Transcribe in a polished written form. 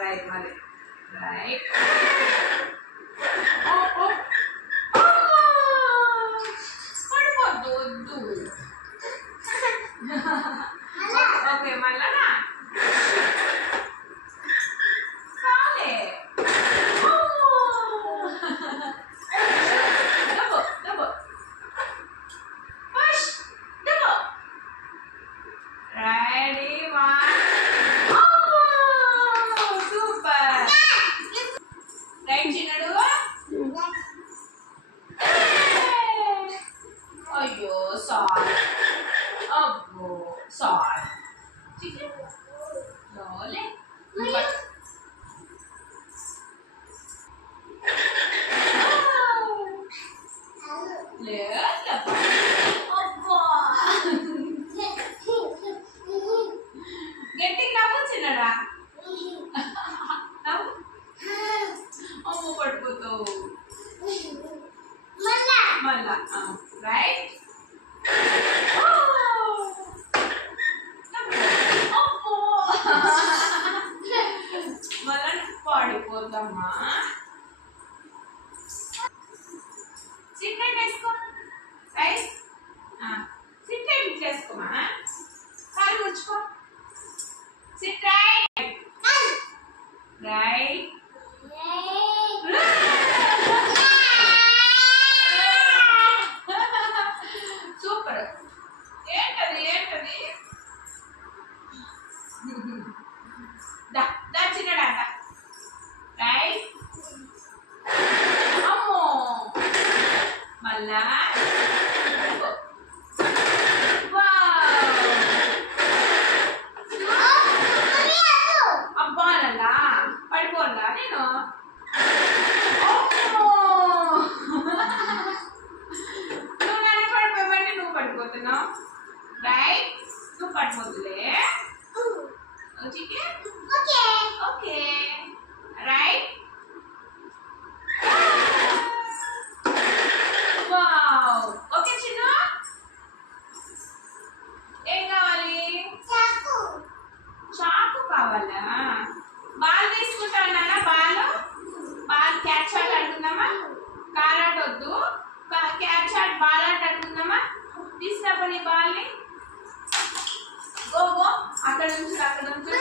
right మరి right పడిపోద్దు వద్దు okay మళ్ళా చాలే డబో డబో పుష్ డబో రెడీ వన్ సూపర్ రైట్ చిన్నడు అయ్యో సారీ అబ్బో సారీ లోలే గట్టిగా నవ్వు చిన్నడా నవ్వు అమ్మ పడిపోతావు మళ్ళా రైట్ మళ్ళా పడిపోతామా సిట్ రైట్ వేసుకో రైట్ సిట్ రైట్ ఇట్లా వేసుకోమా కాలు ముచ్చుకో సిట్ రైట్ రైట్ సూపర్ ఏంటది ఏంటది దా దా చిన్నడా రైట్ అమ్మో మళ్ళా అబ్బానల్లా పడిపోలా నేను నువ్వు నన్ను పడిపోయి నువ్వు పడిపోతున్నావు రైట్ నువ్వు పడిపోతులే ఓకే రైట్ వావ్ ఓకే చిన్న ఏం కావాలి చాకు కావాలా బాల్ తీసుకుంటా ఉన్నానా బాల్ క్యాచ్ ఆట ఆడుకుందామా కార్ ఆట వద్దు క్యాచ్ ఆట బాల్ ఆట ఆడుకుందామా తీసుకురాపని బాల్ని గో అక్కడ నుంచి